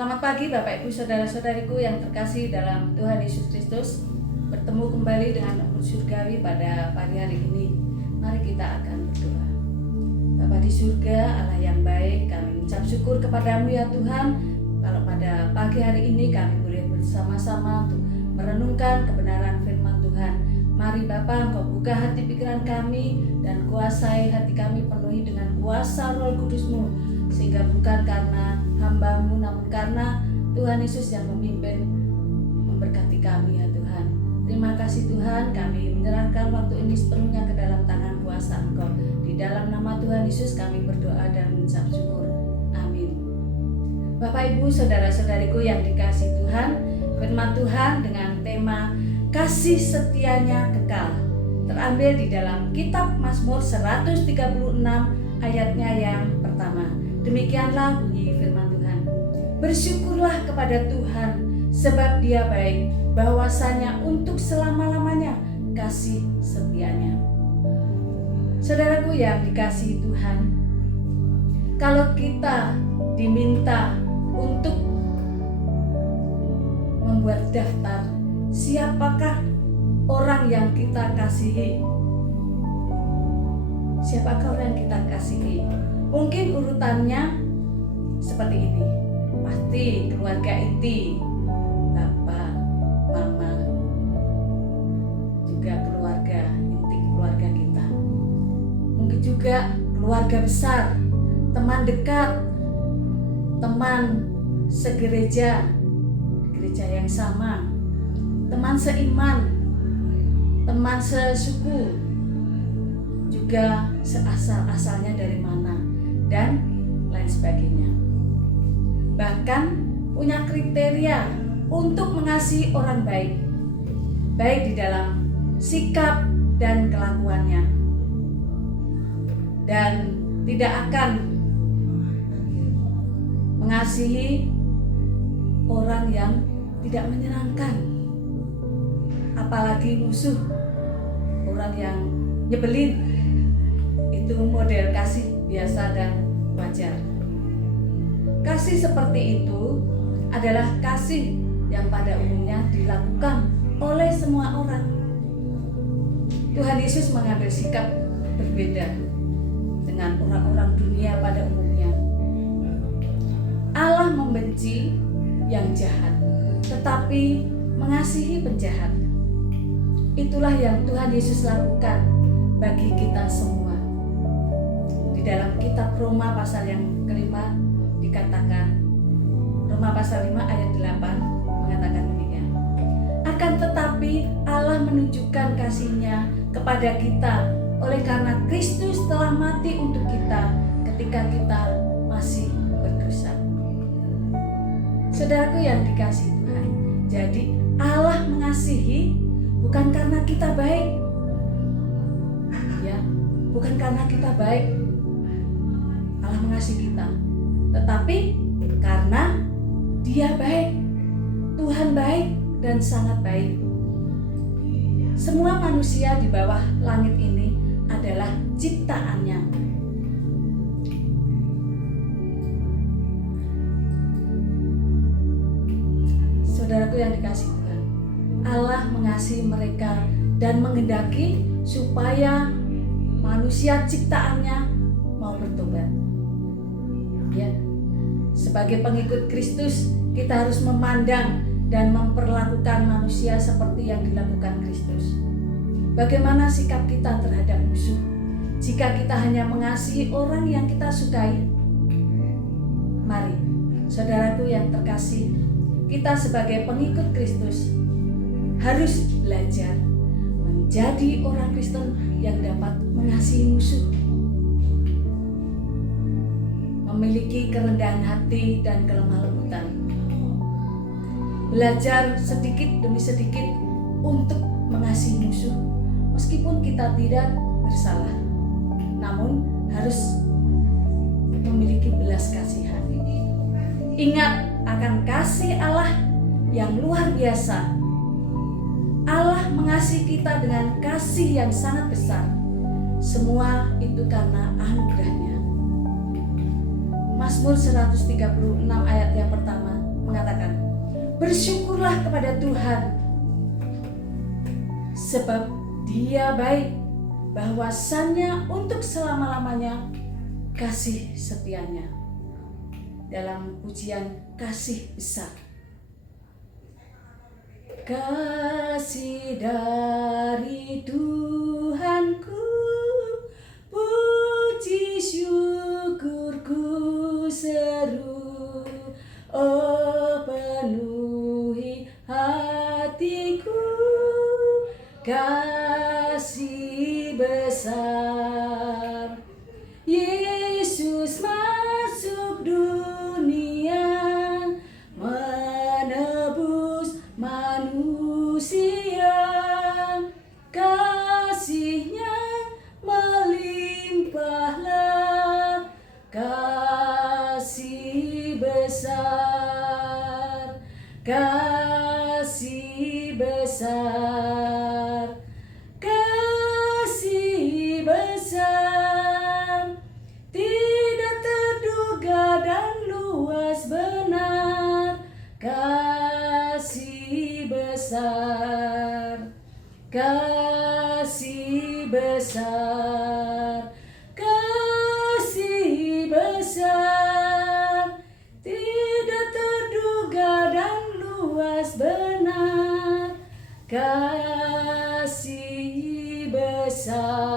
Selamat pagi Bapak Ibu Saudara-saudariku yang terkasih dalam Tuhan Yesus Kristus. Bertemu kembali dengan Embun Surgawi pada pagi hari ini. Mari kita akan berdoa. Bapa di surga, Allah yang baik, kami mengucap syukur kepadamu ya Tuhan. Kalau pada pagi hari ini kami boleh bersama-sama untuk merenungkan kebenaran firman Tuhan. Mari Bapa, Engkau buka hati pikiran kami dan kuasai hati kami, penuhi dengan kuasa Roh Kudus-Mu, sehingga bukan karena hamba-Mu namun karena Tuhan Yesus yang memimpin, memberkati kami ya Tuhan. Terima kasih Tuhan, kami menyerahkan waktu ini sepenuhnya ke dalam tangan kuasa Engkau. Di dalam nama Tuhan Yesus kami berdoa dan mengucap syukur. Amin. Bapak Ibu Saudara-saudariku yang dikasihi Tuhan, firman Tuhan dengan tema kasih setianya kekal terambil di dalam kitab Mazmur 136 ayatnya yang pertama. Demikianlah bunyi firman Tuhan. Bersyukurlah kepada Tuhan sebab Dia baik, bahwasanya untuk selama-lamanya kasih setianya. Saudaraku yang dikasihi Tuhan, kalau kita diminta untuk membuat daftar siapakah orang yang kita kasihi, siapakah orang yang kita kasihi, mungkin urutannya seperti ini. Pasti keluarga inti, bapak, mama, juga keluarga inti keluarga kita. Mungkin juga keluarga besar, teman dekat, teman segereja, gereja yang sama, teman seiman, teman sesuku, juga seasal-asalnya dari mana, dan lain sebagainya. Bahkan punya kriteria untuk mengasihi orang baik, baik di dalam sikap dan kelakuannya, dan tidak akan mengasihi orang yang tidak menyenangkan, apalagi musuh, orang yang nyebelin. Itu model kasih biasa dan wajar. Kasih seperti itu adalah kasih yang pada umumnya dilakukan oleh semua orang. Tuhan Yesus mengambil sikap berbeda dengan orang-orang dunia pada umumnya. Allah membenci yang jahat, tetapi mengasihi penjahat. Itulah yang Tuhan Yesus lakukan bagi kita semua. Di dalam kitab Roma pasal yang kelima dikatakan, Roma pasal 5 ayat 8 mengatakan demikian. Akan tetapi Allah menunjukkan kasih-Nya kepada kita oleh karena Kristus telah mati untuk kita ketika kita masih berdosa. Saudaraku yang dikasihi Tuhan, jadi Allah mengasihi bukan karena kita baik, ya, bukan karena kita baik Allah mengasihi kita, tetapi karena Dia baik, Tuhan baik dan sangat baik. Semua manusia di bawah langit ini adalah ciptaannya. Saudaraku yang dikasihi Tuhan, Allah mengasihi mereka dan menghendaki supaya manusia ciptaannya mau bertobat. Ya, sebagai pengikut Kristus, kita harus memandang dan memperlakukan manusia seperti yang dilakukan Kristus. Bagaimana sikap kita terhadap musuh? Jika kita hanya mengasihi orang yang kita sukai, mari, saudaraku yang terkasih, kita sebagai pengikut Kristus harus belajar menjadi orang Kristen yang dapat mengasihi musuh, memiliki kerendahan hati dan kelemah lembutan, belajar sedikit demi sedikit untuk mengasihi musuh meskipun kita tidak bersalah, namun harus memiliki belas kasihan. Ingat akan kasih Allah yang luar biasa. Allah mengasihi kita dengan kasih yang sangat besar. Semua itu karena anugerah-Nya. Mazmur 136 ayat yang pertama mengatakan, bersyukurlah kepada Tuhan, sebab Dia baik, bahwasannya untuk selama-lamanya kasih setianya. Dalam pujian kasih besar. Kasih dari Tuhanku, puji syukurku seru, oh penuhi hatiku, kasih besar. Yesus masuk dunia, menebus manusia, kasih-Nya melimpahlah, kasih besar, kasih besar, kasih besar, tidak terduga dan luas benar, kasih besar, kasih besar, kasih besar, tidak terduga dan luas benar, kasih besar.